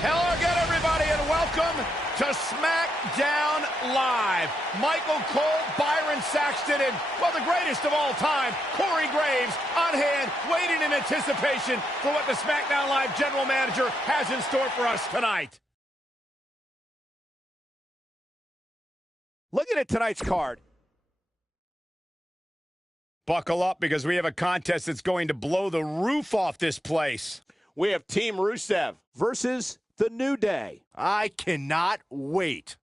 Hello again, everybody, and welcome to Smackdown Live. Michael Cole, Byron Saxton, and, well, the greatest of all time, Corey Graves, on hand, waiting in anticipation for what the Smackdown Live general manager has in store for us tonight. Looking at tonight's card. Buckle up, because we have a contest that's going to blow the roof off this place. We have Team Rusev versus The New Day. I cannot wait.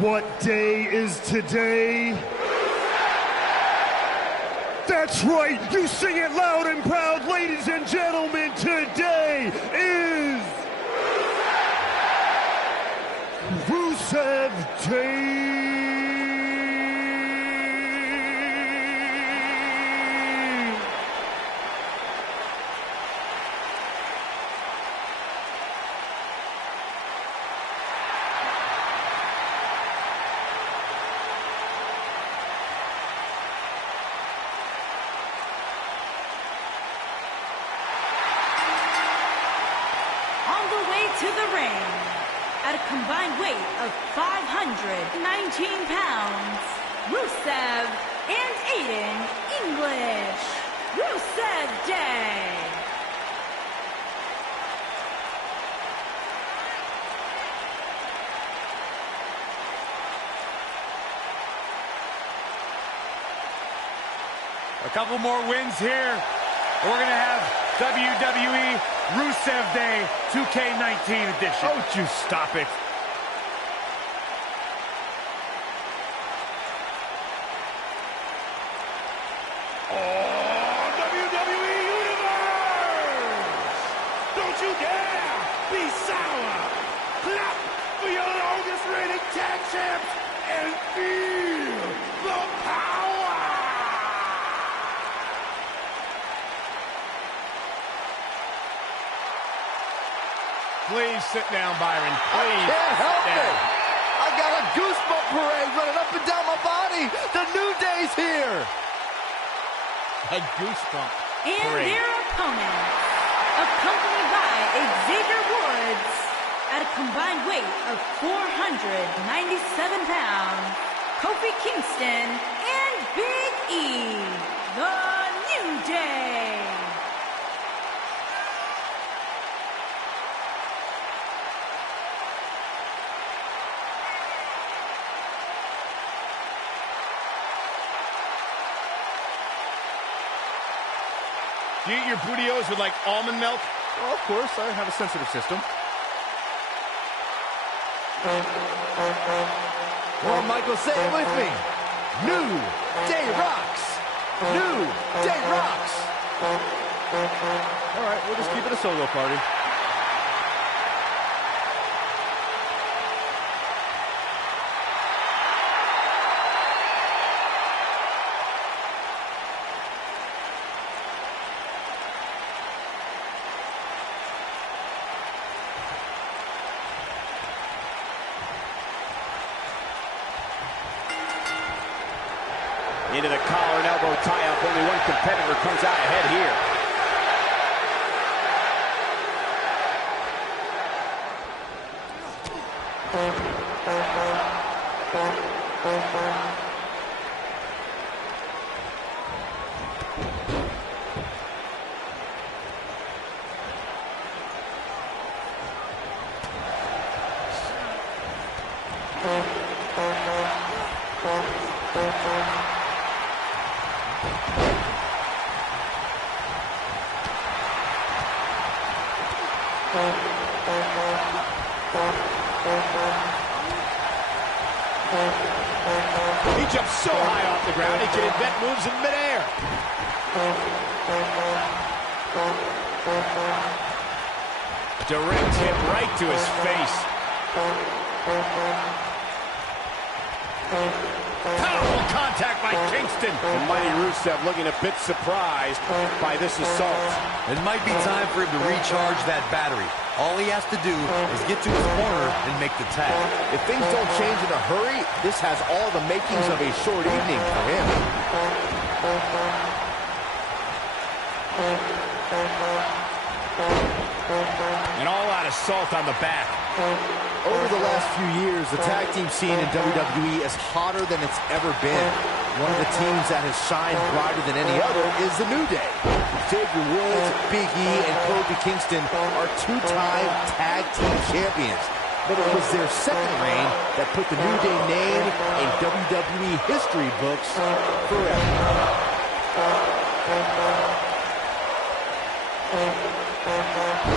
What day is today? That's right, you sing it loud and proud, ladies and gentlemen. Today is Rusev Day. To the ring, at a combined weight of 519 pounds, Rusev and Aiden English. Rusev Day. A couple more wins here. We're going to have WWE Rusev Day 2K19 edition. Don't you stop it. Oh, WWE Universe! Don't you dare be sour! Clap for your longest reigning tag champs and feel the power! Please sit down, Byron. Please. I can't help sit down. it. I got a goosebump parade running up and down my body. The New Day's here. A goosebump And parade. their opponent, accompanied by Xavier Woods, at a combined weight of 497 pounds, Kofi Kingston and Big E, the New Day. Do you eat your bootios with, like, almond milk? Well, of course, I have a sensitive system. Come on, Michael, say it with me. New Day rocks. New Day rocks. All right, we'll just keep it a solo party. Into the collar and elbow tie-up. Only one competitor comes out ahead here. He jumps so high off the ground, he can invent moves in midair. Direct hit right to his face. Powerful contact by Kingston. The mighty Rusev looking a bit surprised by this assault. It might be time for him to recharge that battery. All he has to do is get to his corner and make the tag. If things don't change in a hurry, this has all the makings of a short evening for him. An all-out assault on the back. Over the last few years, the tag team scene in WWE is hotter than it's ever been. One of the teams that has shined brighter than any other is the New Day. Xavier Woods, Big E, and Kofi Kingston are two-time tag team champions. But it was their second reign that put the New Day name in WWE history books forever.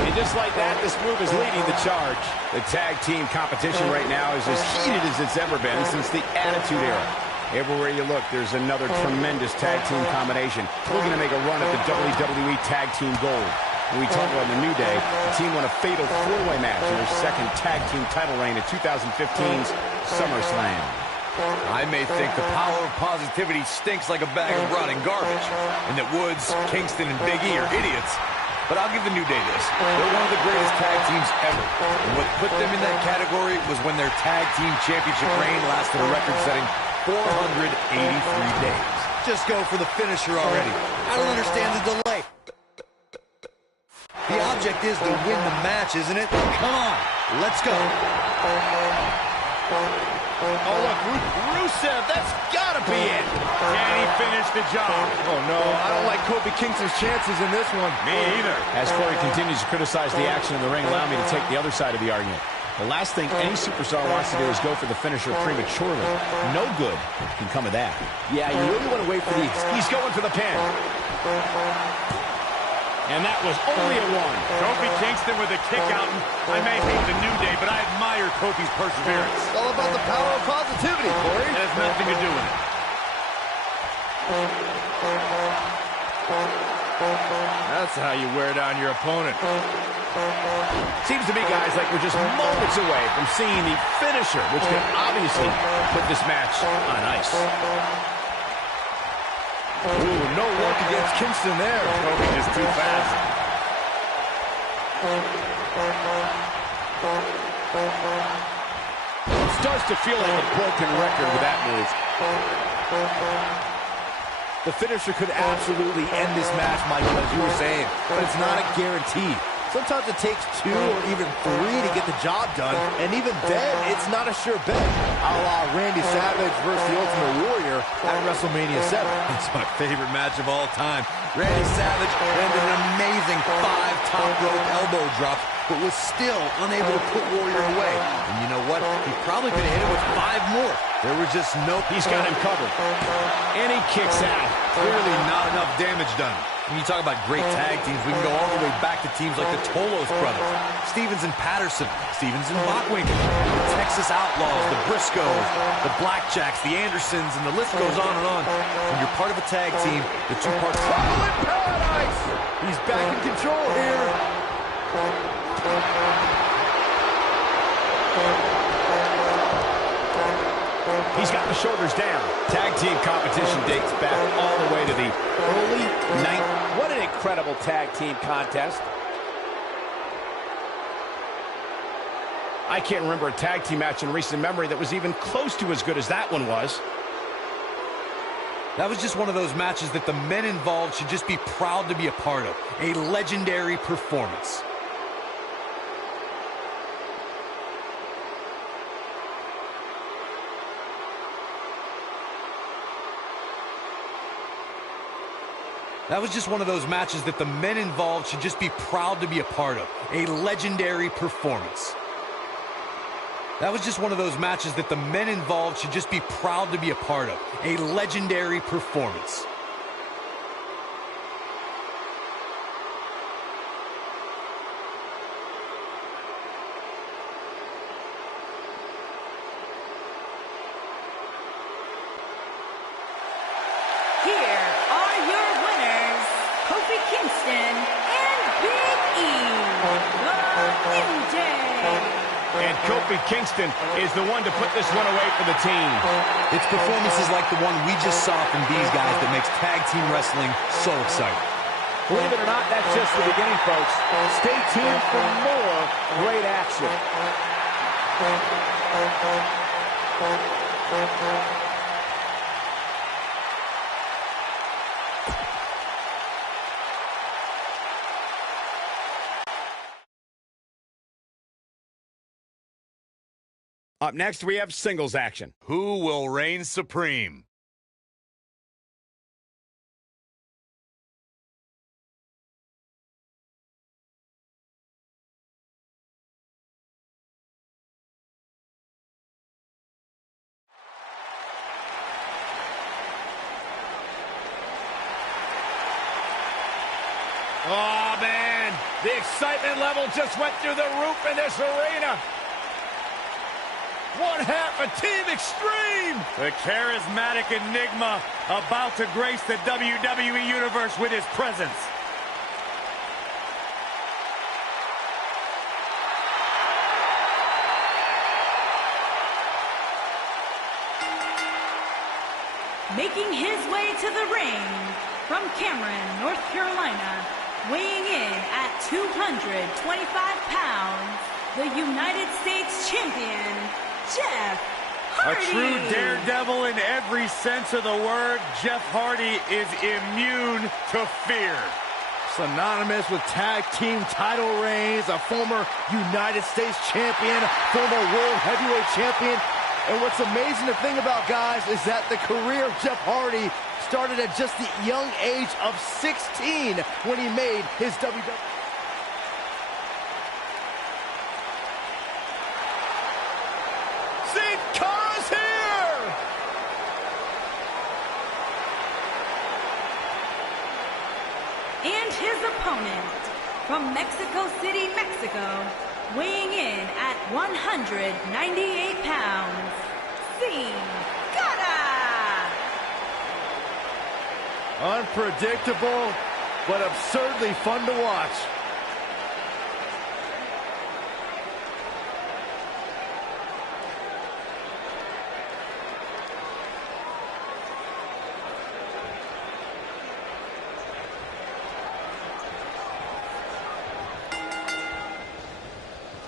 And just like that, this move is leading the charge. The tag team competition right now is as heated as it's ever been since the Attitude Era. Everywhere you look, there's another tremendous tag team combination looking to make a run at the WWE Tag Team Gold. When we talk about the New Day, the team won a fatal four-way match in their second tag team title reign at 2015's SummerSlam. I may think the power of positivity stinks like a bag of rotting garbage, and that Woods, Kingston, and Big E are idiots. But I'll give the New Day this. They're one of the greatest tag teams ever. And what put them in that category was when their tag team championship reign lasted a record-setting 483 days. Just go for the finisher already. I don't understand the delay. The object is to win the match, isn't it? Come on, let's go. Oh, look, Rusev, that's gotta be it. Can he finish the job? Oh, no, I don't like Kofi Kingston's chances in this one. Me either. As Corey continues to criticize the action in the ring, allow me to take the other side of the argument. The last thing any superstar wants to do is go for the finisher prematurely. No good can come of that. Yeah, you really want to wait for these. He's going for the pin. And that was only a one. Kofi Kingston with a kick out. I may hate the New Day, but I admire Kofi's perseverance. It's all about the power of positivity, Corey. It has nothing to do with it. That's how you wear down your opponent. Seems to me, guys, like we're just moments away from seeing the finisher, which can obviously put this match on ice. Ooh, no luck against Kingston there. Kofi just too fast. It starts to feel like a broken record with that move. The finisher could absolutely end this match, Michael, as you were saying, but it's not a guarantee. Sometimes it takes 2 or even 3 to get the job done, and even then, it's not a sure bet. A la Randy Savage versus the Ultimate Warrior at WrestleMania 7. It's my favorite match of all time. Randy Savage landed an amazing 5 top rope elbow drops, but was still unable to put Warrior away. And you know what? He probably could have hit him with 5 more. There was just no... He's got him covered. And he kicks out. Clearly not enough damage done. When you talk about great tag teams, we can go all the way back to teams like the Tolos brothers, Stevens and Patterson, Stevens and Bockwinkel, the Texas Outlaws, the Briscoes, the Blackjacks, the Andersons, and the list goes on and on. When you're part of a tag team, the two parts... Trouble in paradise! He's back in control here. He's got the shoulders down. Tag team competition dates back all the way to the early 90s. What an incredible tag team contest. I can't remember a tag team match in recent memory that was even close to as good as that one was. That was just one of those matches that the men involved should just be proud to be a part of. A legendary performance. That was just one of those matches that the men involved should just be proud to be a part of. A legendary performance. That was just one of those matches that the men involved should just be proud to be a part of. A legendary performance. Kingston, and Big E, the New Day. And Kofi Kingston is the one to put this one away for the team. It's performances like the one we just saw from these guys that makes tag team wrestling so exciting. Believe it or not, that's just the beginning, folks. Stay tuned for more great action. Up next, we have singles action. Who will reign supreme? Oh, man. The excitement level just went through the roof in this arena. One half of Team Extreme. The charismatic enigma about to grace the WWE Universe with his presence. Making his way to the ring from Cameron, North Carolina, weighing in at 225 pounds, the United States Champion, Jeff Hardy. A true daredevil in every sense of the word, Jeff Hardy is immune to fear. Synonymous with tag team title reigns, a former United States champion, former world heavyweight champion. And what's amazing to think about, guys, is that the career of Jeff Hardy started at just the young age of 16 when he made his WWE. Sin Cara's here! And his opponent from Mexico City, Mexico, weighing in at 198 pounds, Sin Cara. Unpredictable, but absurdly fun to watch.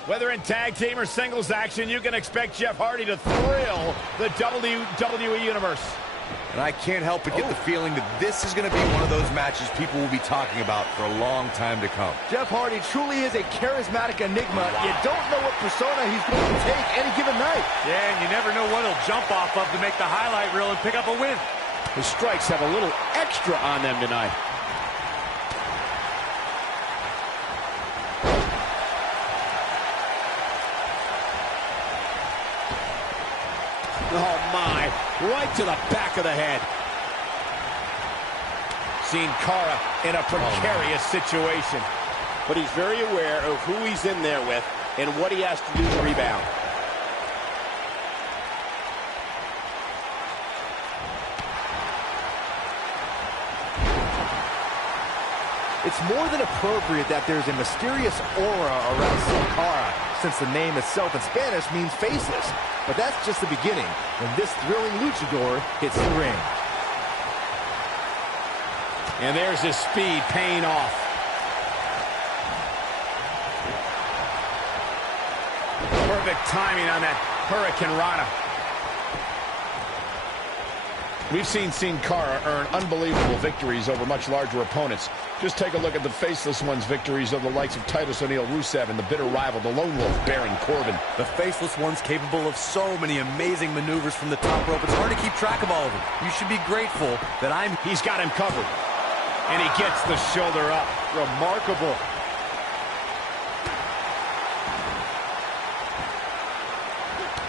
Whether in tag team or singles action, you can expect Jeff Hardy to thrill the WWE Universe. And I can't help but get the feeling that this is going to be one of those matches people will be talking about for a long time to come. Jeff Hardy truly is a charismatic enigma. You don't know what persona he's going to take any given night. Yeah, and you never know what he'll jump off of to make the highlight reel and pick up a win. His strikes have a little extra on them tonight. Oh, my. Right to the back of the head. Sin Cara in a precarious situation. But he's very aware of who he's in there with and what he has to do to rebound. It's more than appropriate that there's a mysterious aura around Sin Cara, since the name itself in Spanish means faceless. But that's just the beginning when this thrilling luchador hits the ring. And there's his speed paying off. Perfect timing on that Hurricane Rana. We've seen Sin Cara earn unbelievable victories over much larger opponents. Just take a look at the Faceless One's victories over the likes of Titus O'Neil, Rusev, and the bitter rival, the Lone Wolf, Baron Corbin. The Faceless One's capable of so many amazing maneuvers from the top rope. It's hard to keep track of all of them. You should be grateful that He's got him covered. And he gets the shoulder up. Remarkable.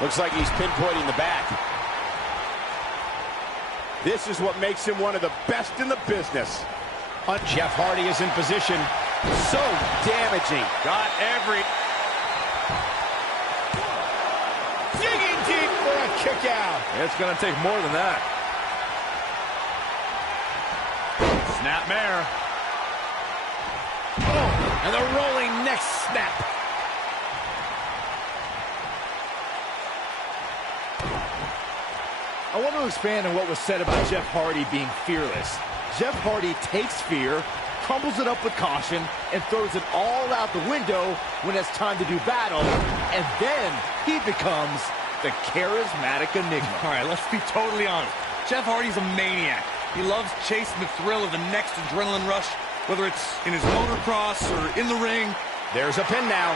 Looks like he's pinpointing the back. This is what makes him one of the best in the business. Jeff Hardy is in position. So damaging. Got every... Digging deep for a kick out. It's going to take more than that. Snapmare. And the rolling neck snap. I want to expand on what was said about Jeff Hardy being fearless. Jeff Hardy takes fear, crumbles it up with caution, and throws it all out the window when it's time to do battle, and then he becomes the charismatic enigma. All right, let's be totally honest. Jeff Hardy's a maniac. He loves chasing the thrill of the next adrenaline rush, whether it's in his motocross or in the ring. There's a pin now.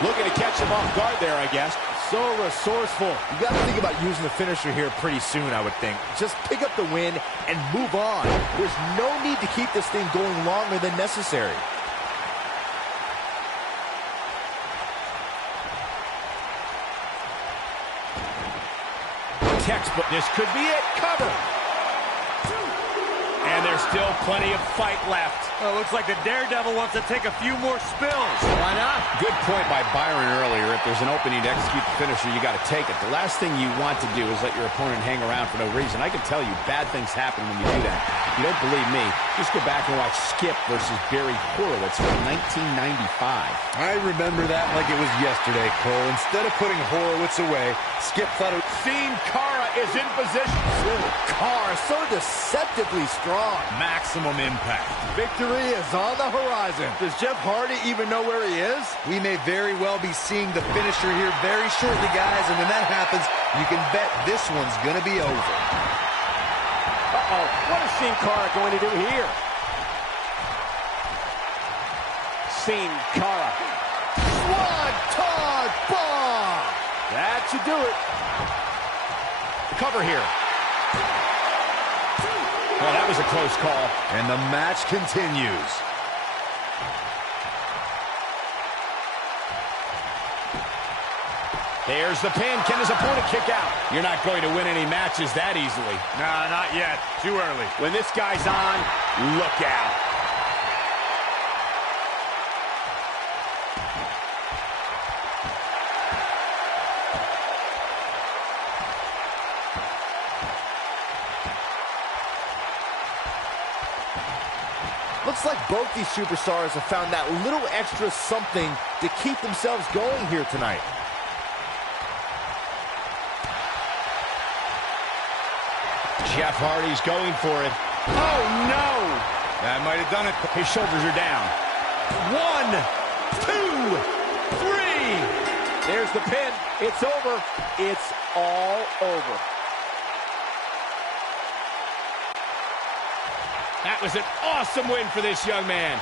Looking to catch him off guard there, I guess. So resourceful. You got to think about using the finisher here pretty soon, I would think. Just pick up the win and move on. There's no need to keep this thing going longer than necessary. Textbook. This could be it. Cover. And there's still plenty of fight left. Well, it looks like the Daredevil wants to take a few more spills. Why not? Good point by Byron earlier. If there's an opening to execute the finisher, you got to take it. The last thing you want to do is let your opponent hang around for no reason. I can tell you, bad things happen when you do that. You don't believe me? Just go back and watch Skip versus Barry Horowitz from 1995. I remember that like it was yesterday, Cole. Instead of putting Horowitz away, Skip thought it... Sin Cara is in position. Cara, so deceptively strong. Maximum impact. Victory is on the horizon. Does Jeff Hardy even know where he is? We may very well be seeing the finisher here very shortly, guys, and when that happens, you can bet this one's gonna be over. Uh-oh, what is Sin Cara going to do here? Sin Cara. Swanton bomb! That should do it. Cover here. Well, that was a close call. And the match continues. There's the pin. Can his opponent kick out? You're not going to win any matches that easily. Nah, not yet. Too early. When this guy's on, look out. Looks like both these superstars have found that little extra something to keep themselves going here tonight. Jeff Hardy's going for it. Oh, no! That might have done it. His shoulders are down. 1, 2, 3. There's the pin. It's over. It's all over. That was an awesome win for this young man.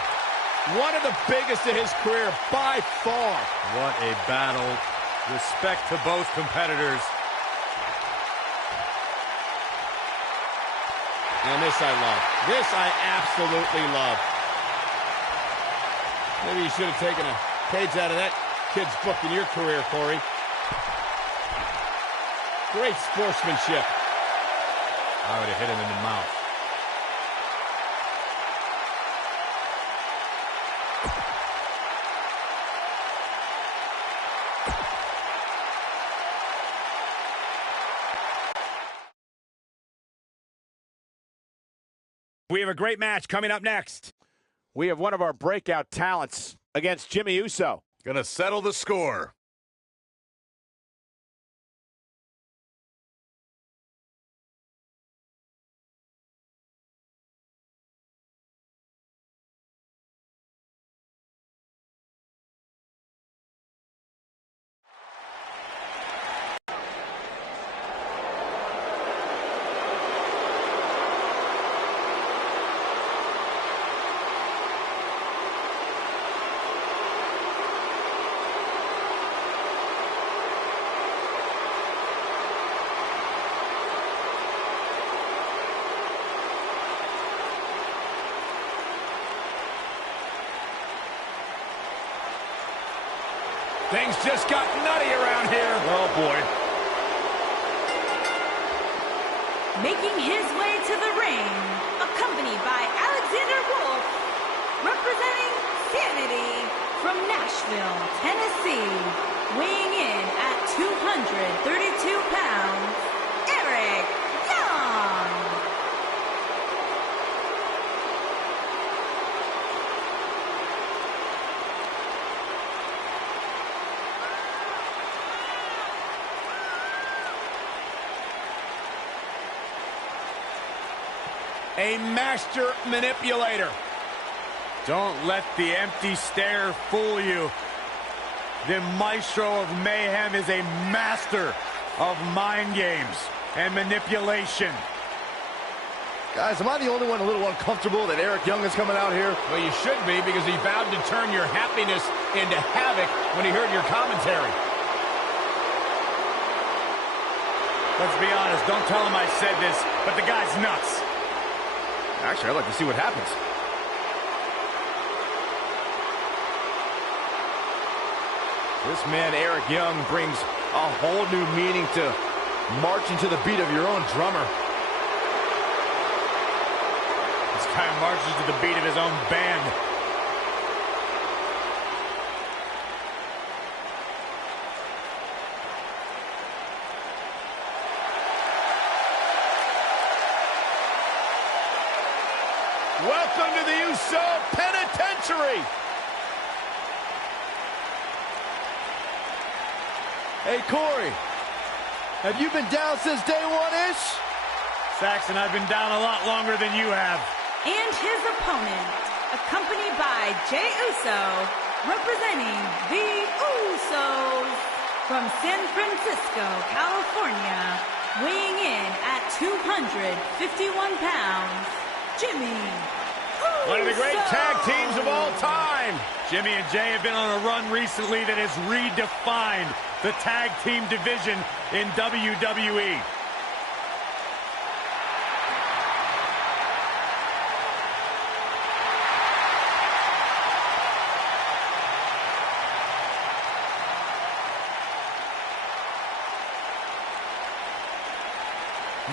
One of the biggest of his career by far. What a battle. Respect to both competitors. And this I love. This I absolutely love. Maybe you should have taken a page out of that kid's book in your career, Corey. Great sportsmanship. I would have hit him in the mouth. We have a great match coming up next. We have one of our breakout talents against Jimmy Uso. Gonna settle the score. Things just got nutty around here. Oh, boy. Making his way to the ring, accompanied by Alexander Wolf, representing Sanity from Nashville, Tennessee, weighing in at 232 pounds, Eric Young. a master manipulator. Don't let the empty stare fool you. The maestro of mayhem is a master of mind games and manipulation. Guys, am I the only one a little uncomfortable that Eric Young is coming out here? Well, you should be, because he vowed to turn your happiness into havoc when he heard your commentary. Let's be honest, don't tell him I said this, but the guy's nuts. Actually, I'd like to see what happens. This man, Eric Young, brings a whole new meaning to marching to the beat of your own drummer. This guy marches to the beat of his own band. Welcome to the Uso Penitentiary. Hey, Corey, have you been down since day one-ish? Saxon, I've been down a lot longer than you have. And his opponent, accompanied by Jey Uso, representing the Usos from San Francisco, California, weighing in at 251 pounds, Jimmy Uso. One of the great tag teams of all time. Jimmy and Jey have been on a run recently that has redefined the tag team division in WWE.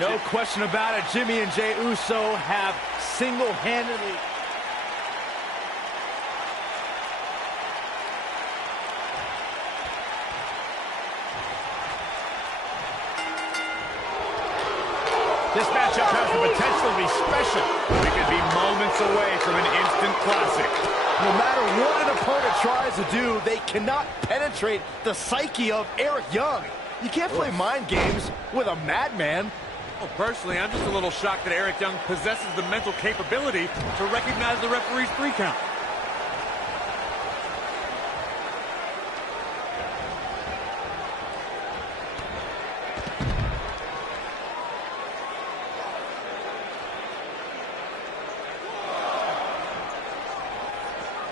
No question about it, Jimmy and Jey Uso have single-handedly... This matchup has the potential to be special. We could be moments away from an instant classic. No matter what an opponent tries to do, they cannot penetrate the psyche of Eric Young. You can't play mind games with a madman. Well, personally, I'm just a little shocked that Eric Young possesses the mental capability to recognize the referee's 3 count.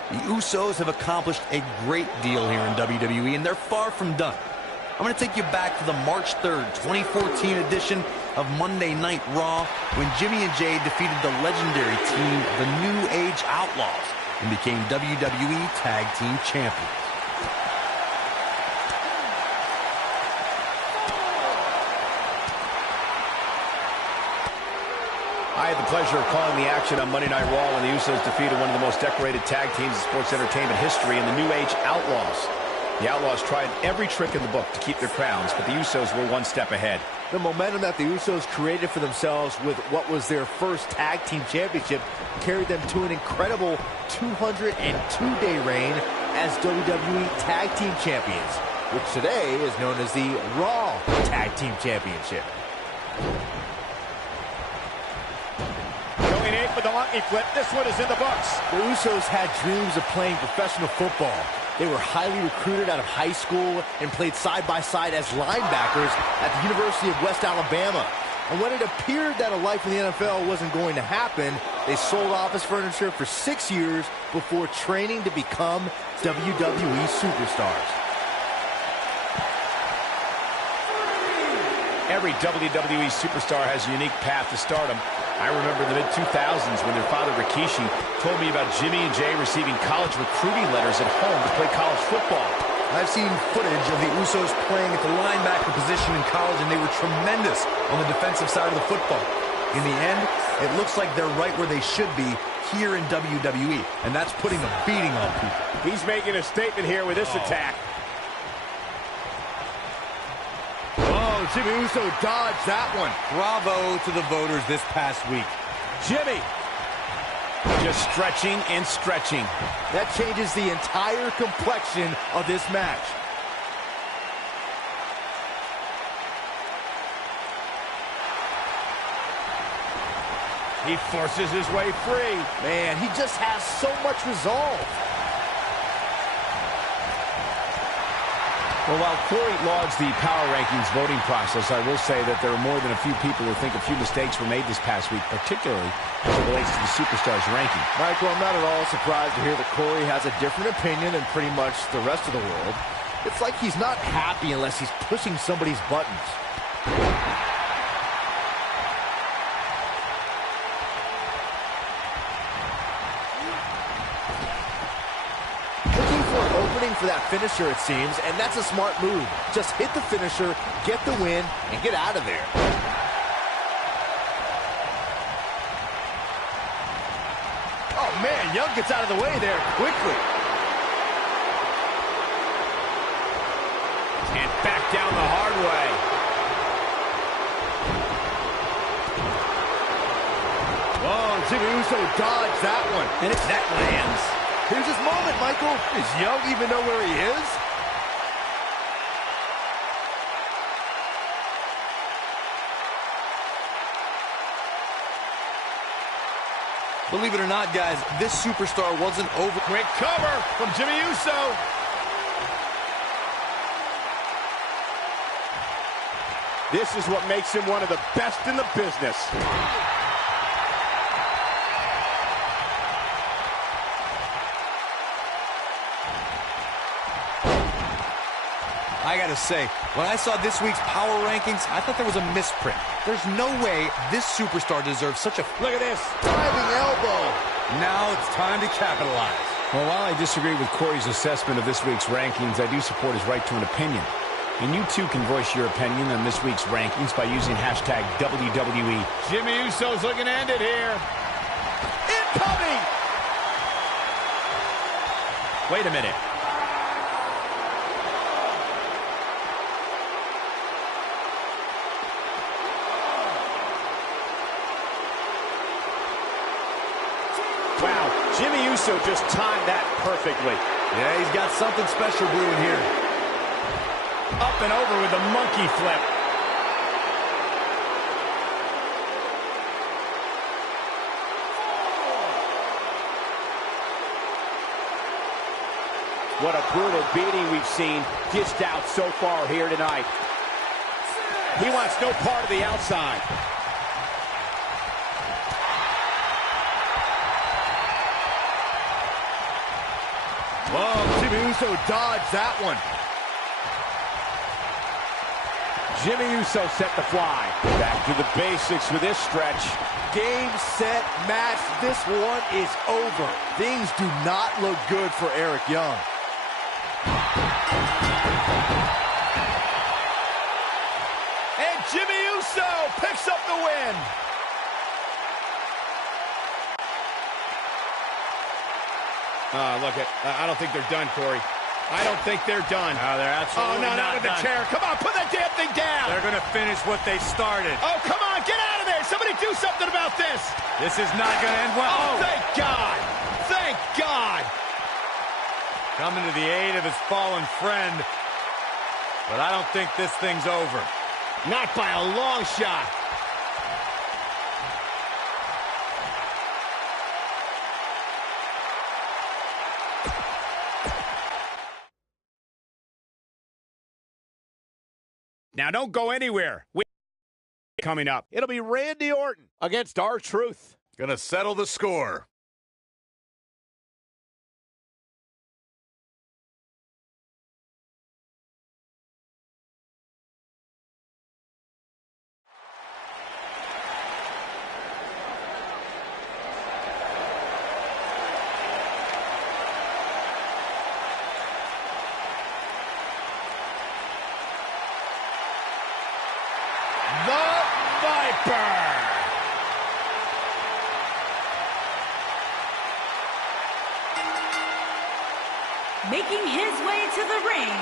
The Usos have accomplished a great deal here in WWE, and they're far from done. I'm going to take you back to the March 3rd, 2014 edition of Monday Night Raw, when Jimmy and Jey defeated the legendary team, the New Age Outlaws, and became WWE Tag Team Champions. I had the pleasure of calling the action on Monday Night Raw when the Usos defeated one of the most decorated tag teams in sports entertainment history in the New Age Outlaws. The Outlaws tried every trick in the book to keep their crowns, but the Usos were one step ahead. The momentum that the Usos created for themselves with what was their first tag team championship carried them to an incredible 202-day reign as WWE Tag Team Champions, which today is known as the Raw Tag Team Championship. Going in for the monkey flip. This one is in the books. The Usos had dreams of playing professional football. They were highly recruited out of high school and played side-by-side as linebackers at the University of West Alabama. And when it appeared that a life in the NFL wasn't going to happen, they sold office furniture for 6 years before training to become WWE superstars. Every WWE superstar has a unique path to stardom. I remember in the mid-2000s when their father Rikishi told me about Jimmy and Jey receiving college recruiting letters at home to play college football. I've seen footage of the Usos playing at the linebacker position in college, and they were tremendous on the defensive side of the football. In the end, it looks like they're right where they should be here in WWE, and that's putting a beating on people. He's making a statement here with this attack. Oh, Jimmy Uso dodged that one. Bravo to the voters this past week. Jimmy. Just stretching and stretching. That changes the entire complexion of this match. He forces his way free. Man, he just has so much resolve. Well, while Corey lauds the Power Rankings voting process, I will say that there are more than a few people who think a few mistakes were made this past week, particularly as it relates to the Superstars ranking. Michael, I'm not at all surprised to hear that Corey has a different opinion than pretty much the rest of the world. It's like he's not happy unless he's pushing somebody's buttons. For that finisher, it seems, and that's a smart move. Just hit the finisher, get the win, and get out of there. Oh, man, Young gets out of the way there quickly. And back down the hard way. Oh, Jimmy Uso dodged that one. And that lands. Here's his moment, Michael. Does Young even know where he is? Believe it or not, guys, this superstar wasn't over. Quick cover from Jimmy Uso. This is what makes him one of the best in the business. I gotta say, when I saw this week's Power Rankings, I thought there was a misprint. There's no way this superstar deserves such a... Look at this. Diving elbow. Now it's time to capitalize. Well, while I disagree with Corey's assessment of this week's rankings, I do support his right to an opinion. And you too can voice your opinion on this week's rankings by using hashtag WWE. Jimmy Uso's looking to end it here. Incoming! Wait a minute. Wow, Jimmy Uso just timed that perfectly. Yeah, he's got something special brewing here. Up and over with the monkey flip. What a brutal beating we've seen dished out so far here tonight. He wants no part of the outside. Whoa, Jimmy Uso dodged that one. Jimmy Uso set to fly. Back to the basics with this stretch. Game, set, match. This one is over. Things do not look good for Eric Young. And Jimmy Uso picks up the win. Look, I don't think they're done, Corey. I don't think they're done. No, they're absolutely not with done. the chair. Come on, put that damn thing down. They're going to finish what they started. Oh, come on, get out of there. Somebody do something about this. This is not going to end well. Oh, thank God. Thank God. Coming to the aid of his fallen friend. But I don't think this thing's over. Not by a long shot. Now, don't go anywhere. Coming up, it'll be Randy Orton against R-Truth. Gonna settle the score. Making his way to the ring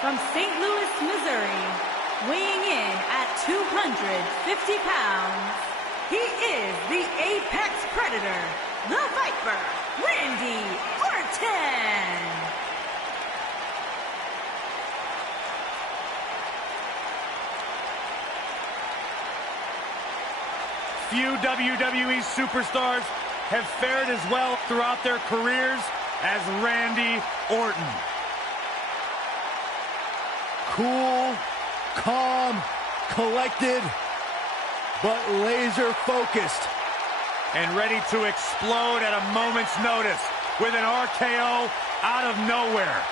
from St. Louis, Missouri, weighing in at 250 pounds, he is the Apex Predator, the Viper, Randy Orton. few WWE superstars have fared as well throughout their careers as Randy Orton. Cool, calm, collected, but laser focused. And ready to explode at a moment's notice with an RKO out of nowhere.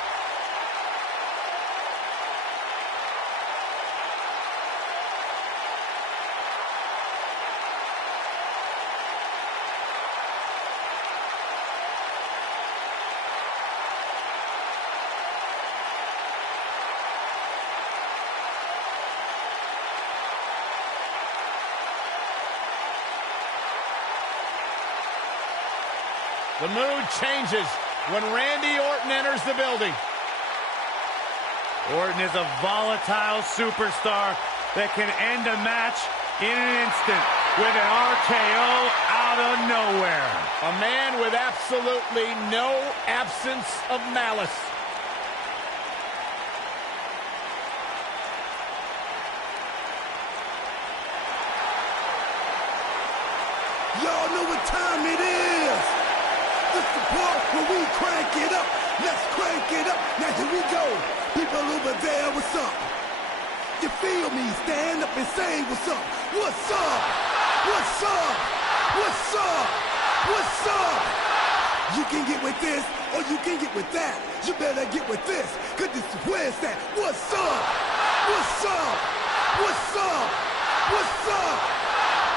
The mood changes when Randy Orton enters the building. Orton is a volatile superstar that can end a match in an instant with an RKO out of nowhere. A man with absolutely no absence of malice. Y'all know what time it is. This is the part where we crank it up. Let's crank it up. Now here we go. People over there, what's up? You feel me? Stand up and say what's up. What's up? What's up? What's up? What's up? You can get with this or you can get with that. You better get with this, cause this is where it's at. What's up? What's up? What's up? What's up?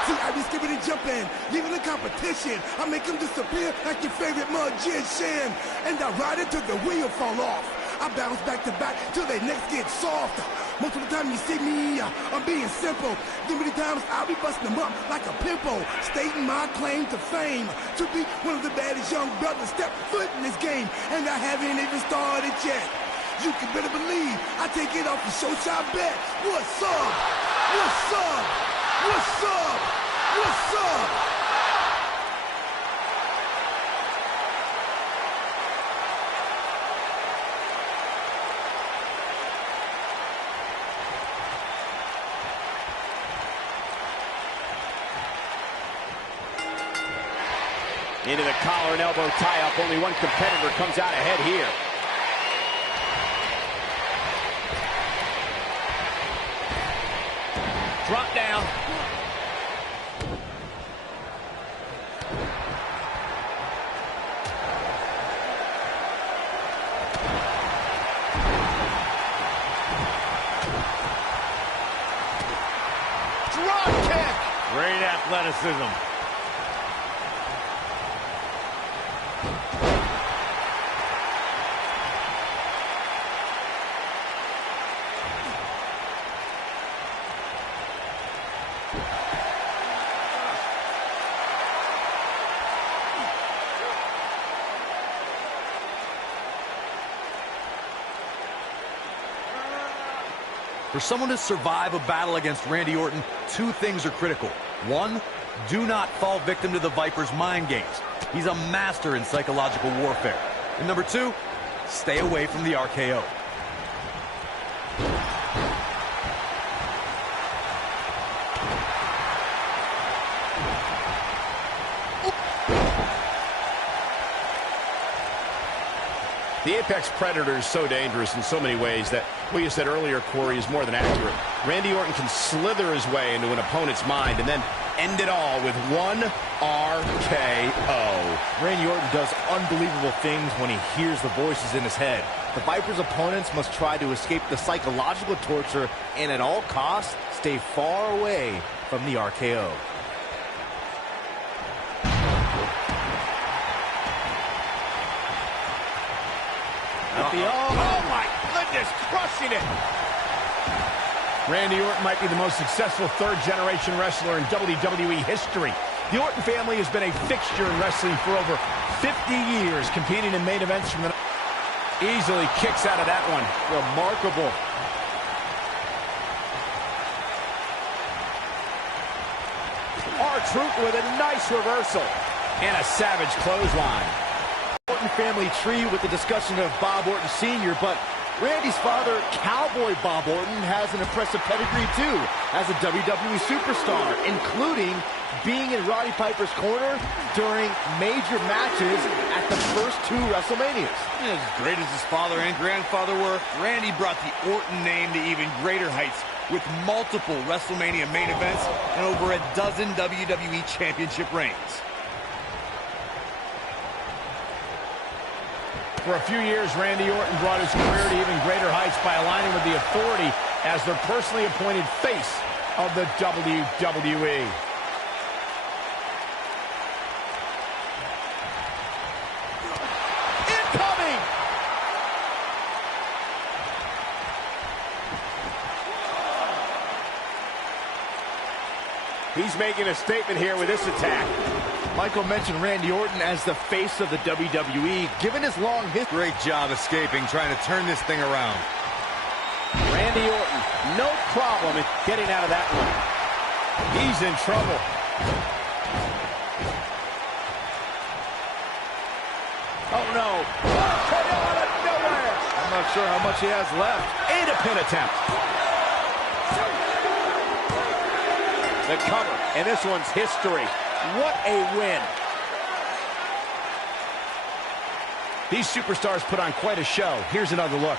See, I be skipping and jumping, leaving the competition. I make them disappear like your favorite magician. And I ride it till the wheel fall off. I bounce back to back till their necks get soft. Most of the time you see me, I'm being simple. Then many times I'll be busting them up like a pimple. Stating my claim to fame, to be one of the baddest young brothers step foot in this game. And I haven't even started yet. You can better believe I take it off the show shot bet. What's up? What's up? What's up? What's up? Into the collar and elbow tie-up. Only one competitor comes out ahead here. Drop down. Drop kick. Great athleticism. For someone to survive a battle against Randy Orton, two things are critical. One, do not fall victim to the Viper's mind games. He's a master in psychological warfare. And number two, stay away from the RKO. The Apex Predator is so dangerous in so many ways that what you said earlier, Corey, is more than accurate. Randy Orton can slither his way into an opponent's mind and then end it all with one RKO. Randy Orton does unbelievable things when he hears the voices in his head. The Viper's opponents must try to escape the psychological torture and at all costs stay far away from the RKO. Oh my goodness, crushing it. Randy Orton might be the most successful third-generation wrestler in WWE history. The Orton family has been a fixture in wrestling for over 50 years, competing in main events from the... Easily kicks out of that one. Remarkable. R-Truth with a nice reversal. And a savage clothesline. Orton family tree with the discussion of Bob Orton Sr., but Randy's father, Cowboy Bob Orton, has an impressive pedigree too as a WWE superstar, including being in Roddy Piper's corner during major matches at the first 2 WrestleManias. As great as his father and grandfather were, Randy brought the Orton name to even greater heights with multiple WrestleMania main events and over a dozen WWE Championship reigns. For a few years, Randy Orton brought his career to even greater heights by aligning with the Authority as their personally appointed face of the WWE. Incoming! He's making a statement here with this attack. Michael mentioned Randy Orton as the face of the WWE, given his long history. Great job escaping, trying to turn this thing around. Randy Orton, no problem in getting out of that one. He's in trouble. Oh, no. Out of nowhere. I'm not sure how much he has left. And a pin attempt. The cover, and this one's history. What a win. These superstars put on quite a show. Here's another look.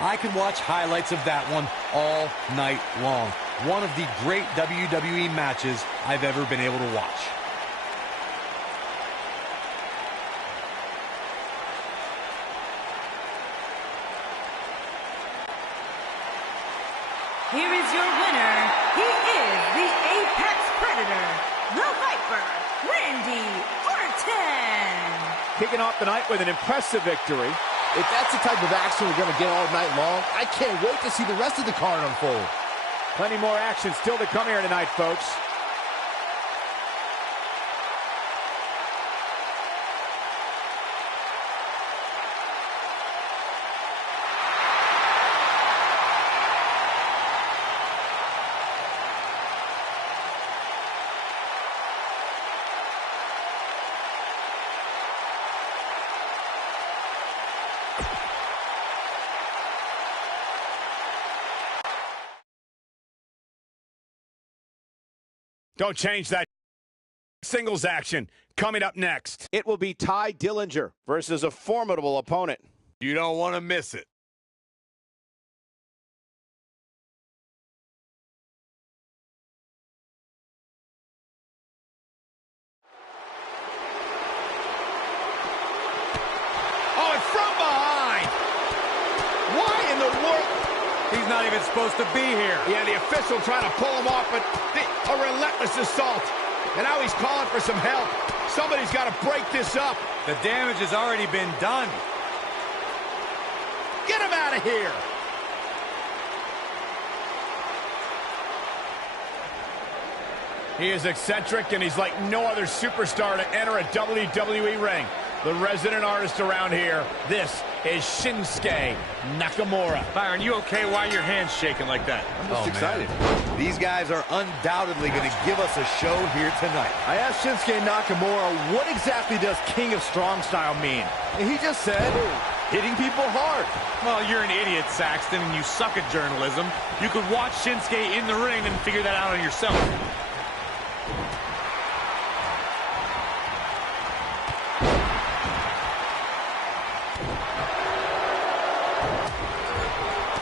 I can watch highlights of that one all night long. One of the great WWE matches I've ever been able to watch. Here is your winner. He is the Apex Predator, the Viper, Randy Orton. Kicking off the night with an impressive victory. If that's the type of action we're going to get all night long, I can't wait to see the rest of the card unfold. Plenty more action still to come here tonight, folks. Don't change that. Singles action coming up next. It will be Ty Dillinger versus a formidable opponent. You don't want to miss it. Oh, and from behind. Why in the world? He's not even supposed to be here. Yeah, the official trying to pull him off, but a relentless assault. And now he's calling for some help. Somebody's got to break this up. The damage has already been done. Get him out of here. He is eccentric, and he's like no other superstar to enter a WWE ring. The resident artist around here, this is Shinsuke Nakamura. Byron, you okay? Why are your hands shaking like that? I'm just excited. These guys are undoubtedly going to give us a show here tonight. I asked Shinsuke Nakamura, what exactly does King of Strong Style mean? And he just said, hitting people hard. Well, you're an idiot, Saxton, and you suck at journalism. You could watch Shinsuke in the ring and figure that out on yourself.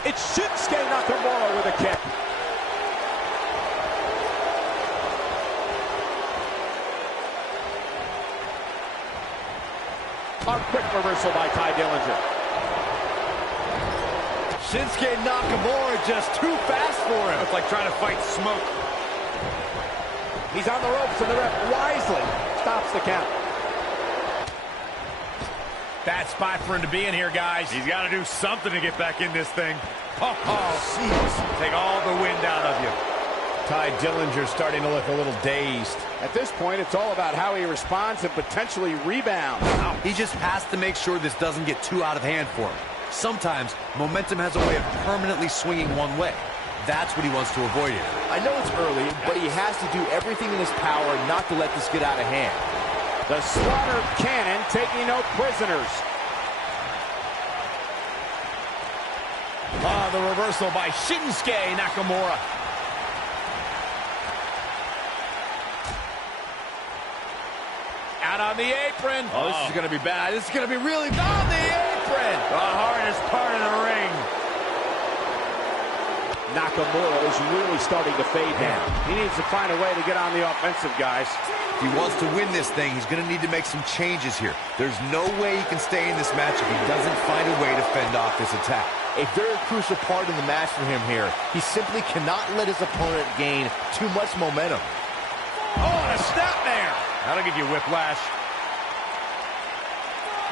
It's Shinsuke Nakamura with a kick. A quick reversal by Ty Dillinger. Shinsuke Nakamura just too fast for him. It's like trying to fight smoke. He's on the ropes, and the ref wisely stops the count. Bad spot for him to be in here, guys. He's got to do something to get back in this thing. Oh, jeez. Take all the wind out of you. Ty Dillinger starting to look a little dazed. At this point, it's all about how he responds and potentially rebounds. He just has to make sure this doesn't get too out of hand for him. Sometimes, momentum has a way of permanently swinging one way. That's what he wants to avoid here. I know it's early, but he has to do everything in his power not to let this get out of hand. The slaughter cannon taking no prisoners. The reversal by Shinsuke Nakamura. Out on the apron. Oh, this is going to be bad. This is going to be really bad. On the apron. The hardest part of the ring. Nakamura is really starting to fade now. He needs to find a way to get on the offensive, guys. If he wants to win this thing, he's going to need to make some changes here. There's no way he can stay in this match if he doesn't find a way to fend off this attack. A very crucial part in the match for him here. He simply cannot let his opponent gain too much momentum. Oh, and a snapmare. That'll give you whiplash.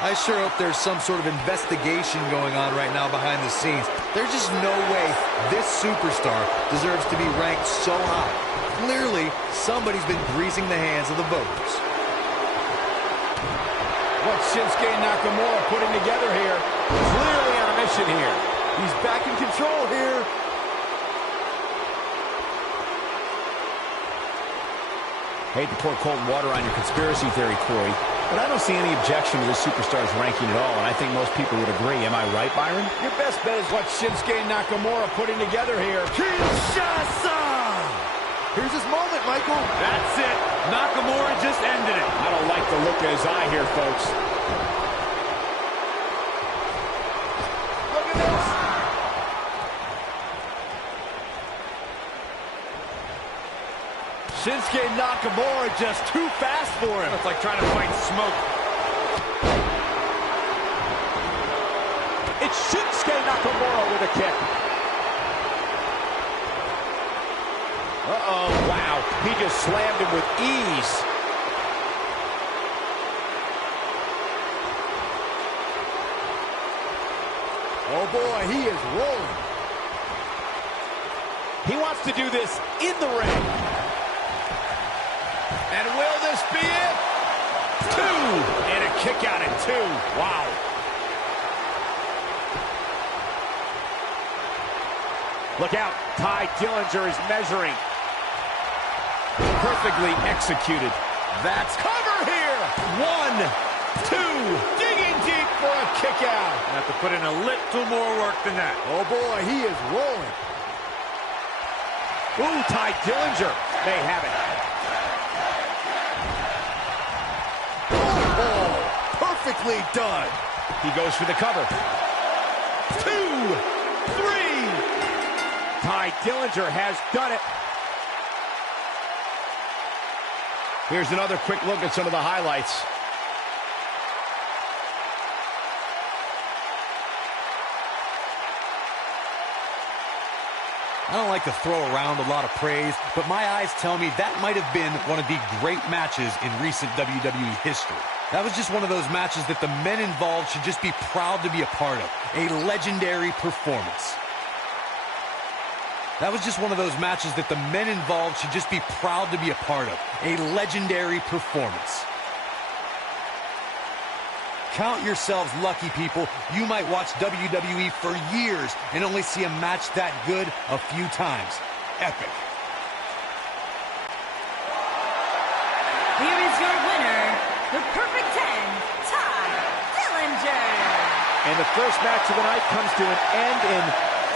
I sure hope there's some sort of investigation going on right now behind the scenes. There's just no way this superstar deserves to be ranked so high. Clearly, somebody's been greasing the hands of the voters. What's Shinsuke Nakamura putting together here? Clearly on a mission here. He's back in control here. Hate to pour cold water on your conspiracy theory, Corey, but I don't see any objection to this superstar's ranking at all, and I think most people would agree. Am I right, Byron? Your best bet is what Shinsuke Nakamura putting together here. Kinshasa! Here's his moment, Michael. That's it. Nakamura just ended it. I don't like the look in his eye here, folks. Look at this. Shinsuke Nakamura just too fast for him. It's like trying to fight smoke. It's Shinsuke Nakamura with a kick. Uh-oh, wow. He just slammed him with ease. Oh, boy, he is rolling. He wants to do this in the ring. And will this be it? 2! And a kick out at 2. Wow. Look out. Ty Dillinger is measuring. Perfectly executed. That's cover here. 1, 2. Digging deep for a kick out. Have to put in a little more work than that. Oh, boy, he is rolling. Ooh, Ty Dillinger may have it. Oh, perfectly done. He goes for the cover. 2, 3. Ty Dillinger has done it. Here's another quick look at some of the highlights. I don't like to throw around a lot of praise, but my eyes tell me that might have been one of the great matches in recent WWE history. That was just one of those matches that the men involved should just be proud to be a part of. A legendary performance. That was just one of those matches that the men involved should just be proud to be a part of. A legendary performance. Count yourselves lucky, people. You might watch WWE for years and only see a match that good a few times. Epic. Here is your winner, the Perfect 10, Ty Dillinger. And the first match of the night comes to an end in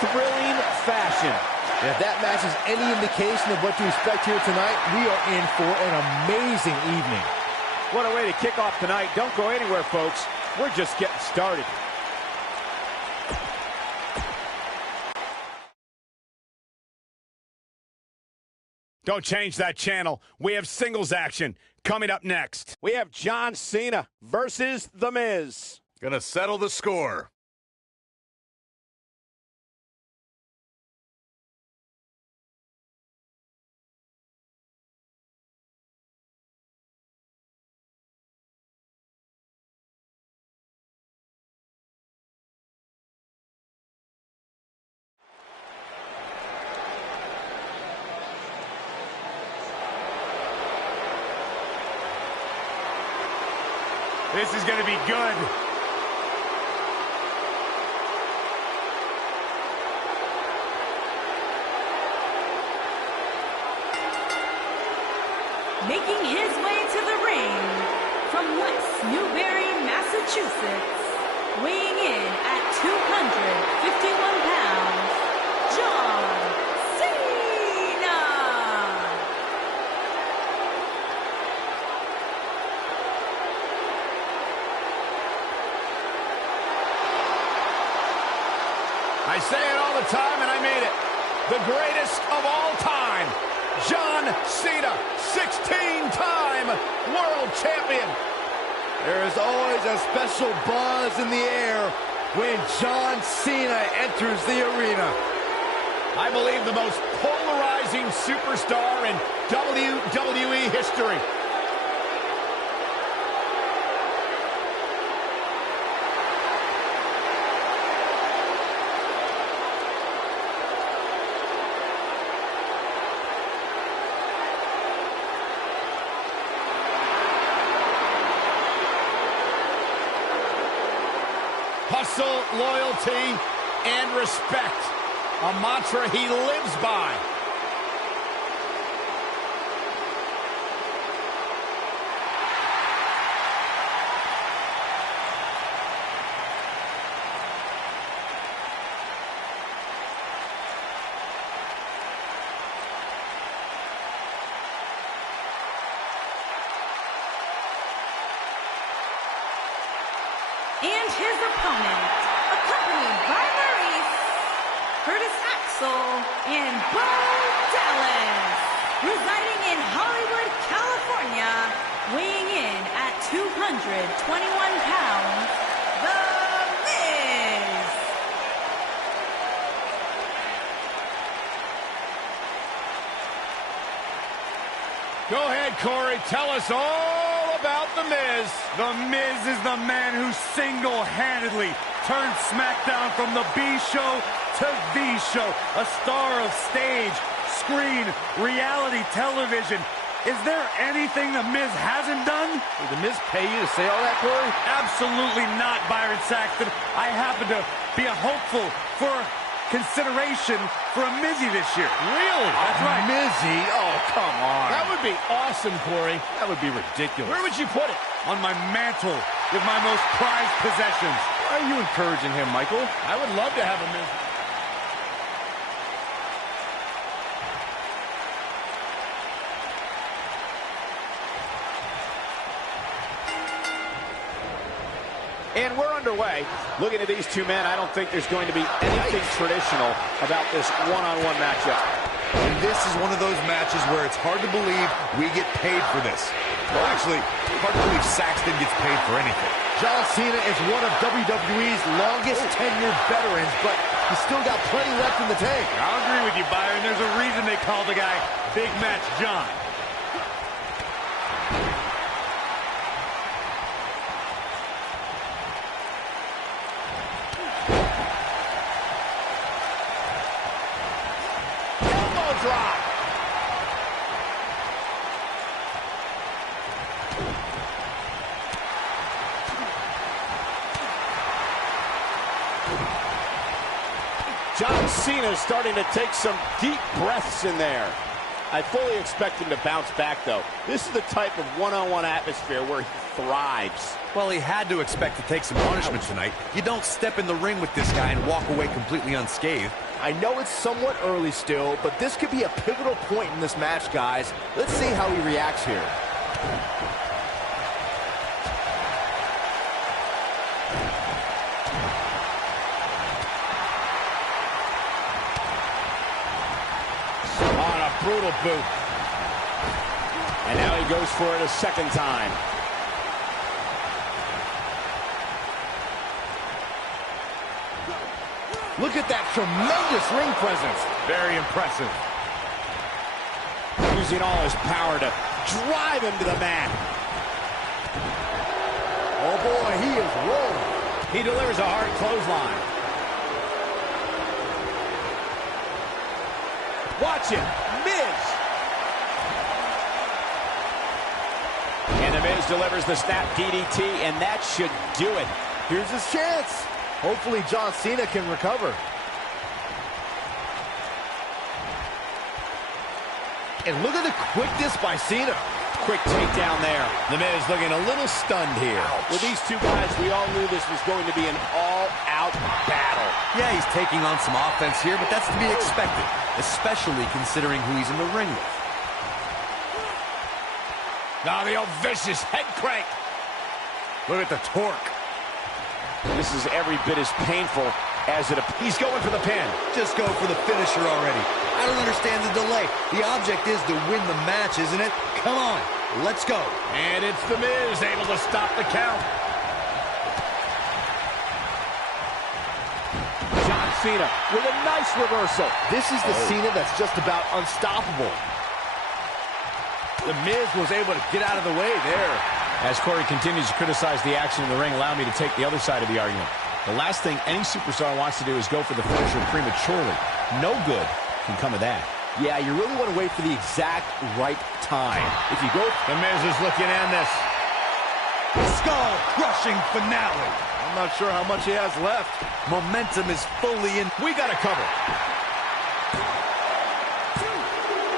thrilling fashion. And if that match is any indication of what to expect here tonight, we are in for an amazing evening. What a way to kick off tonight. Don't go anywhere, folks. We're just getting started. Don't change that channel. We have singles action coming up next. We have John Cena versus The Miz. Gonna settle the score. This is going to be good. Making his way to the ring from from West Newbury, Massachusetts, weighing in at 251 pounds, John Cena! I say it all the time, and I mean it. The greatest of all time, John Cena, 16-time world champion. There is always a special buzz in the air when John Cena enters the arena. I believe the most polarizing superstar in WWE history. Hustle, loyalty, and respect. A mantra he lives by. And his opponent, accompanied by Maurice, Curtis Axel, and Bo Dallas, residing in Hollywood, California, weighing in at 221 pounds, The Miz. Go ahead, Corey. Tell us all about The Miz. The Miz is the man who single-handedly turned Smackdown from the B show to the show. A star of stage, screen, reality television. Is there anything The Miz hasn't done? Did The Miz pay you to say all that, Corey? Absolutely not, Byron Saxton. I happen to be a hopeful for consideration for a Mizzy this year. Really? That's right. Mizzy? Oh, come on. That would be awesome, Corey. That would be ridiculous. Where would you put it? On my mantle with my most prized possessions. Why are you encouraging him, Michael? I would love to have a Miz. And we're underway. Looking at these two men, I don't think there's going to be anything traditional about this one-on-one matchup. And this is one of those matches where it's hard to believe we get paid for this. Well, actually, hard to believe Saxton gets paid for anything. John Cena is one of WWE's longest tenured veterans, but he's still got plenty left in the tank. I'll agree with you, Byron. There's a reason they call the guy Big Match John. Elbow drop. John Cena is starting to take some deep breaths in there. I fully expect him to bounce back, though. This is the type of one-on-one atmosphere where he thrives. Well, he had to expect to take some punishment tonight. You don't step in the ring with this guy and walk away completely unscathed. I know it's somewhat early still, but this could be a pivotal point in this match, guys. Let's see how he reacts here. On a brutal boot. And now he goes for it a second time. Look at that tremendous ring presence. Very impressive. Using all his power to drive him to the mat. Oh boy, he is rolling. He delivers a hard clothesline. Watch it, Miz. And the Miz delivers the snap DDT, and that should do it. Here's his chance. Hopefully John Cena can recover. And look at the quickness by Cena. Quick takedown there. The Miz looking a little stunned here. With these two guys, we all knew this was going to be an all-out battle. Yeah, he's taking on some offense here, but that's to be expected, especially considering who he's in the ring with. Now the old vicious head crank. Look at the torque. This is every bit as painful as it appears. He's going for the pin. Just go for the finisher already. I don't understand the delay. The object is to win the match, isn't it? Come on, let's go. And it's The Miz able to stop the count. John Cena with a nice reversal. This is the Cena that's just about unstoppable. The Miz was able to get out of the way there. As Corey continues to criticize the action in the ring, allow me to take the other side of the argument. The last thing any superstar wants to do is go for the finisher prematurely. No good can come of that. Yeah, you really want to wait for the exact right time. If you go... The Miz is looking to end this. Skull-crushing finale. I'm not sure how much he has left. Momentum is fully in. We got to cover.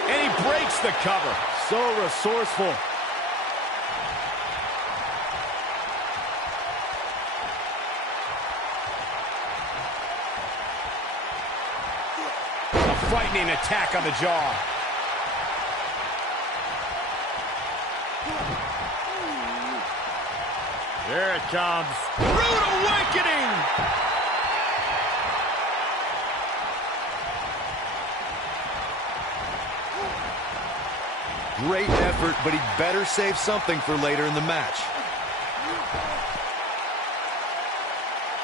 And he breaks the cover. So resourceful. Frightening attack on the jaw. There it comes. Rude awakening! Great effort, but he better save something for later in the match.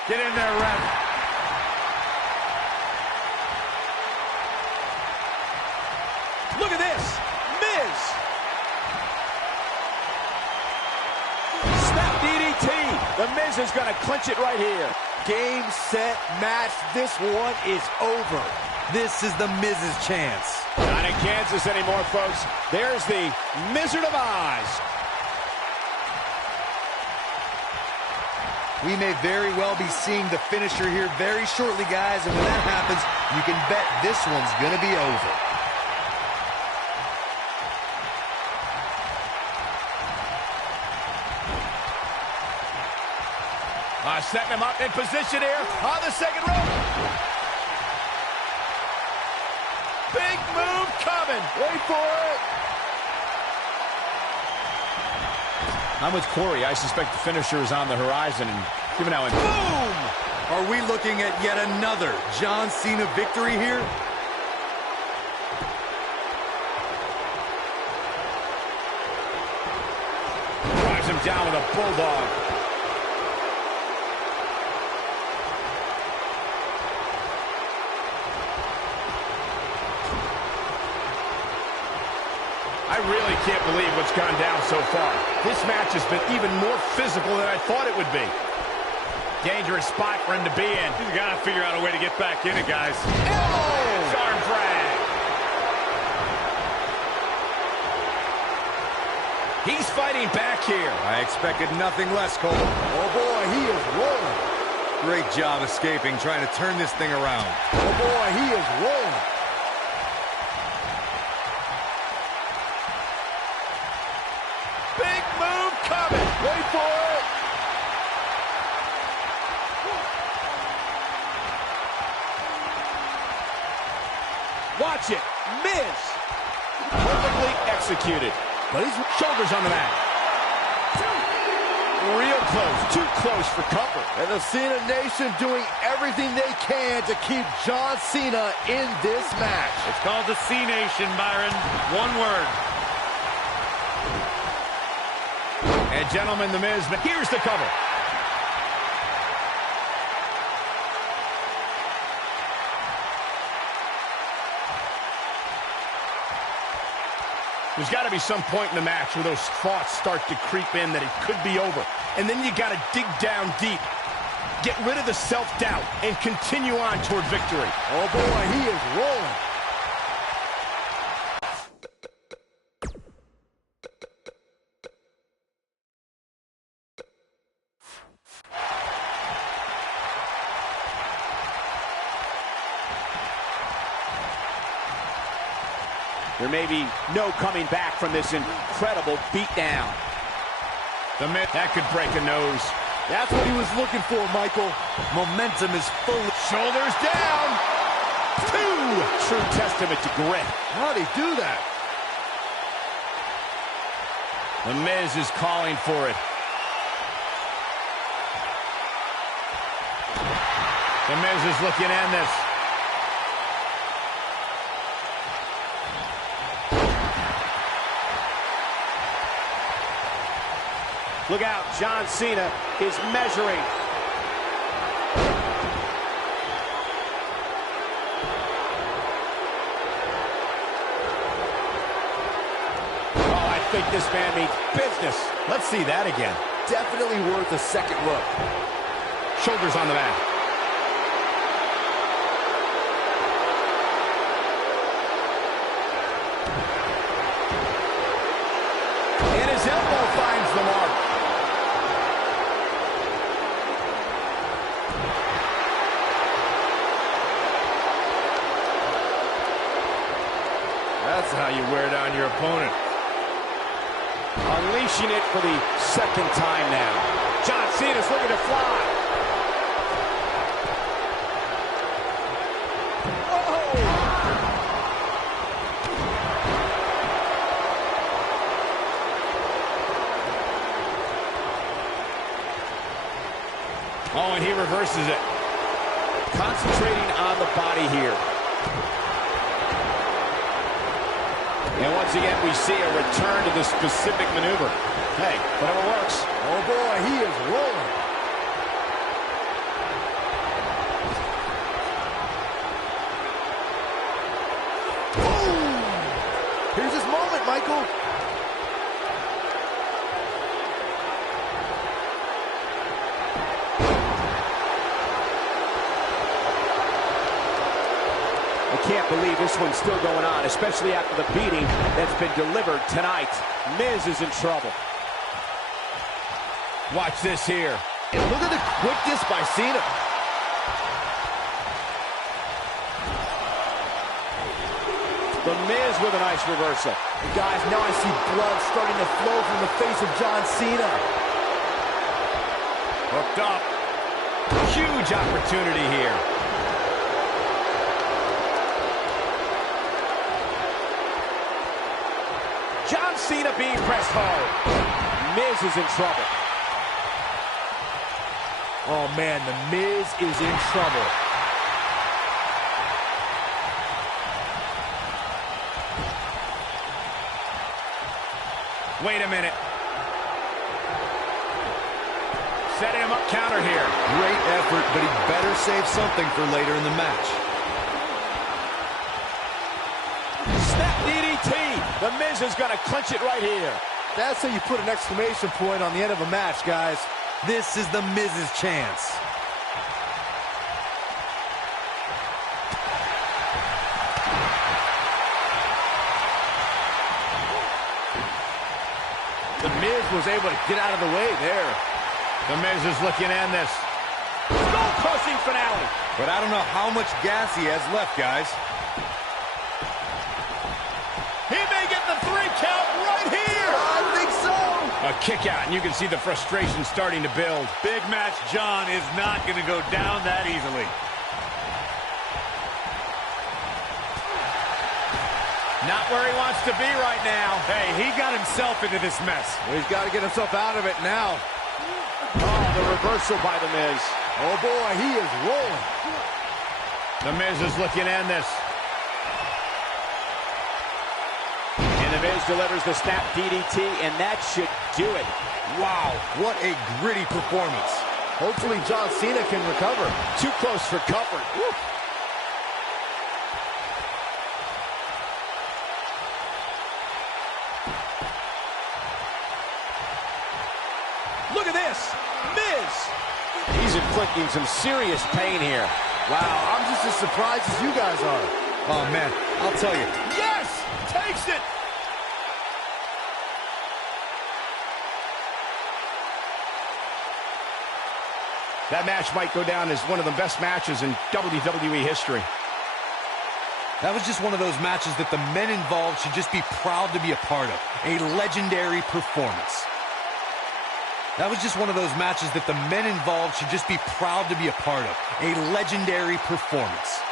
Get in there, Ref. Look at this. Miz. Snap DDT. The Miz is going to clinch it right here. Game, set, match. This one is over. This is the Miz's chance. Not in Kansas anymore, folks. There's the Wizard of Oz. We may very well be seeing the finisher here very shortly, guys, and when that happens, you can bet this one's going to be over. Setting him up in position here on the second rope. Big move coming. Wait for it. I'm with Corey. I suspect the finisher is on the horizon, and given how... Boom! Are we looking at yet another John Cena victory here? Drives him down with a bulldog. I really can't believe what's gone down so far. This match has been even more physical than I thought it would be. Dangerous spot for him to be in. He's got to figure out a way to get back in it, guys. Oh! Arm drag. He's fighting back here. I expected nothing less, Cole. Oh, boy, he is rolling. Great job escaping, trying to turn this thing around. Oh, boy, he is rolling. Big move coming. Wait for it. Watch it. Miz. Perfectly executed. But his shoulders on the mat. Real close. Too close for comfort. And the Cena Nation doing everything they can to keep John Cena in this match. It's called the C Nation, Byron. One word. And gentlemen, the Miz, but here's the cover. There's got to be some point in the match where those thoughts start to creep in that it could be over. And then you got to dig down deep. Get rid of the self-doubt and continue on toward victory. Oh, boy, he is rolling. There may be no coming back from this incredible beatdown. That could break a nose. That's what he was looking for, Michael. Momentum is full. Shoulders down. 2. True testament to grit. How'd he do that? The Miz is calling for it. The Miz is looking to end this. Look out, John Cena is measuring. Oh, I think this man means business. Let's see that again. Definitely worth a second look. Shoulders on the mat. And his elbow finds the mark. That's how you wear down your opponent. Unleashing it for the second time now. John Cena's looking to fly. Oh, and he reverses it. Concentrating on the body here. And once again, we see a return to the specific maneuver. Hey, whatever works. Oh, boy, he is rolling. Boom! Here's his moment, Michael. Can't believe this one's still going on, especially after the beating that's been delivered tonight. Miz is in trouble. Watch this here. And look at the quickness by Cena. The Miz with a nice reversal. And guys, now I see blood starting to flow from the face of John Cena. Hooked up. Huge opportunity here. John Cena being pressed hard. Miz is in trouble. Oh, man, the Miz is in trouble. Wait a minute. Setting him up counter here. Great effort, but he better save something for later in the match. Snap DDT. The Miz is going to clinch it right here. That's how you put an exclamation point on the end of a match, guys. This is the Miz's chance. The Miz was able to get out of the way there. The Miz is looking to end this. Skull-crushing finale. But I don't know how much gas he has left, guys. He may get the 3 count right here. I think so. A kick out, and you can see the frustration starting to build. Big match John is not going to go down that easily. Not where he wants to be right now. Hey, he got himself into this mess. Well, he's got to get himself out of it now. Oh, the reversal by the Miz. Oh, boy, he is rolling. The Miz is looking to end this. And the Miz delivers the snap DDT, and that should do it. Wow, what a gritty performance. Hopefully John Cena can recover. Too close for comfort. Woo. Look at this. Miz. He's inflicting some serious pain here. Wow, I'm just as surprised as you guys are. Oh, man, I'll tell you. Yes! Takes it! That match might go down as one of the best matches in WWE history. That was just one of those matches that the men involved should just be proud to be a part of. A legendary performance. That was just one of those matches that the men involved should just be proud to be a part of. A legendary performance.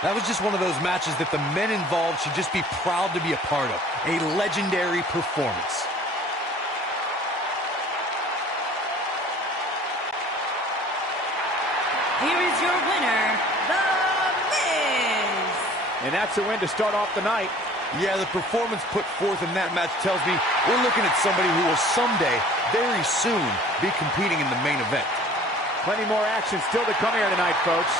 That was just one of those matches that the men involved should just be proud to be a part of. A legendary performance. Here is your winner, The Miz. And that's a win to start off the night. Yeah, the performance put forth in that match tells me we're looking at somebody who will someday, very soon, be competing in the main event. Plenty more action still to come here tonight, folks.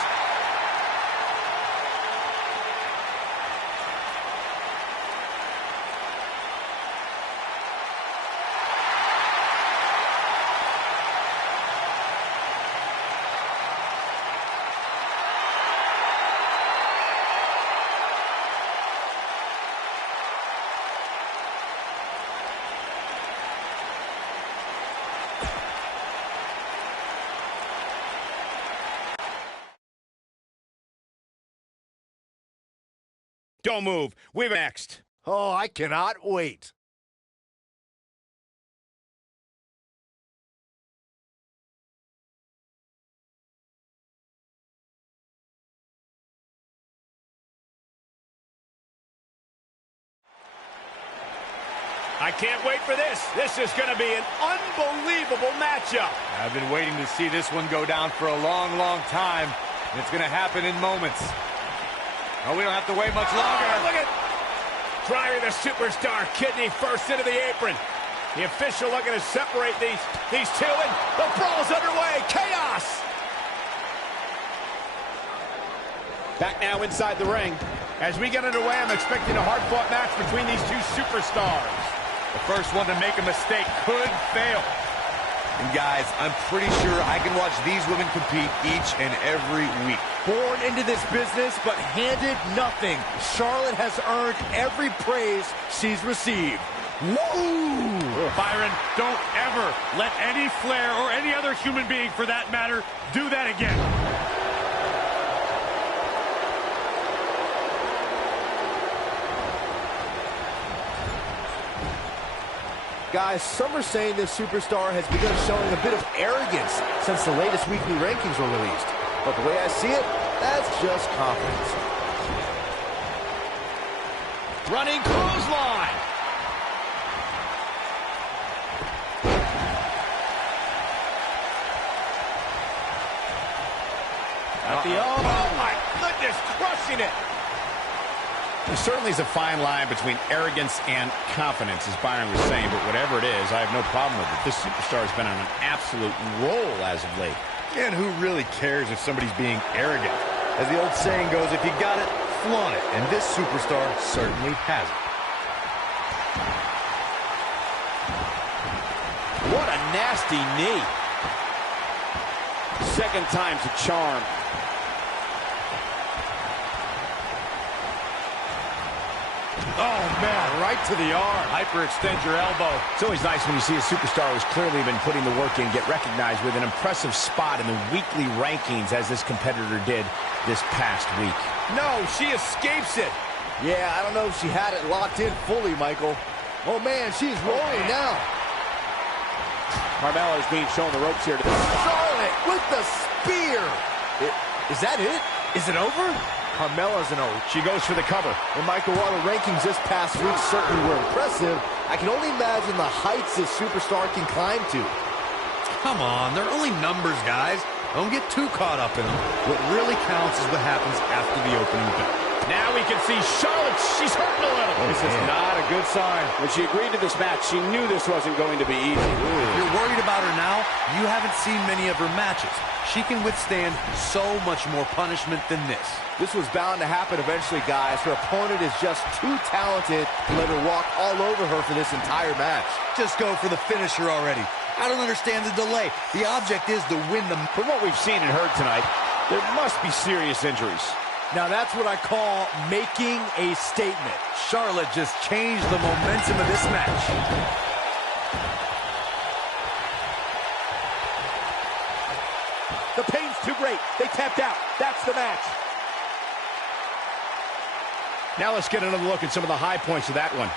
Don't move. We're next. Oh, I cannot wait. I can't wait for this. This is going to be an unbelievable matchup. I've been waiting to see this one go down for a long, long time. And it's going to happen in moments. Oh, we don't have to wait much longer. Oh, look at driving the superstar kidney first into the apron. The official looking to separate these two, and the brawl's underway. Chaos. Back now inside the ring. As we get underway, I'm expecting a hard-fought match between these two superstars. The first one to make a mistake could fail. And guys, I'm pretty sure I can watch these women compete each and every week. Born into this business, but handed nothing. Charlotte has earned every praise she's received. Woo! Byron, don't ever let any Flair or any other human being, for that matter, do that again. Guys, some are saying this superstar has begun showing a bit of arrogance since the latest weekly rankings were released. But the way I see it, that's just confidence. Running clothesline. Oh my goodness, crushing it. There certainly is a fine line between arrogance and confidence, as Byron was saying, but whatever it is, I have no problem with it. This superstar has been on an absolute roll as of late. And who really cares if somebody's being arrogant? As the old saying goes, if you got it, flaunt it. And this superstar certainly has it. What a nasty knee. Second time's a charm. Oh, man, right to the arm. Hyperextend your elbow. It's always nice when you see a superstar who's clearly been putting the work in get recognized with an impressive spot in the weekly rankings, as this competitor did this past week. No, she escapes it. Yeah, I don't know if she had it locked in fully, Michael. Oh, man, she's rolling now. Carmella is being shown the ropes here. Charlotte with the spear. Is that it? Is it over? Carmella's an O. She goes for the cover. And Michael, while the rankings this past week certainly were impressive, I can only imagine the heights this superstar can climb to. Come on, they're only numbers, guys. Don't get too caught up in them. What really counts is what happens after the opening bell. Now we can see Charlotte. She's hurting a little. This is not a good sign. When she agreed to this match, she knew this wasn't going to be easy. If you're worried about her now, you haven't seen many of her matches. She can withstand so much more punishment than this. This was bound to happen eventually, guys. Her opponent is just too talented to let her walk all over her for this entire match. Just go for the finisher already. I don't understand the delay. The object is to win them. From what we've seen and heard tonight, there must be serious injuries. Now that's what I call making a statement. Charlotte just changed the momentum of this match. The pain's too great. They tapped out. That's the match. Now let's get another look at some of the high points of that one.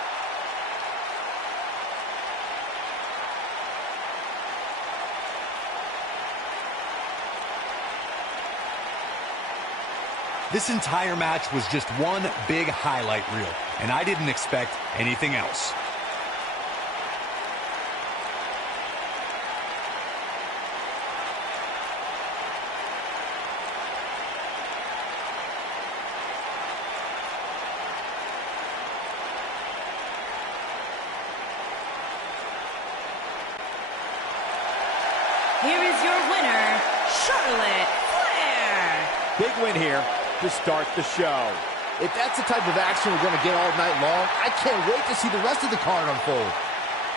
This entire match was just one big highlight reel, and I didn't expect anything else. Here is your winner, Charlotte Flair. Big win here to start the show. If that's the type of action we're going to get all night long, I can't wait to see the rest of the card unfold.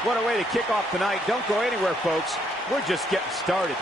What a way to kick off tonight. Don't go anywhere, folks. We're just getting started.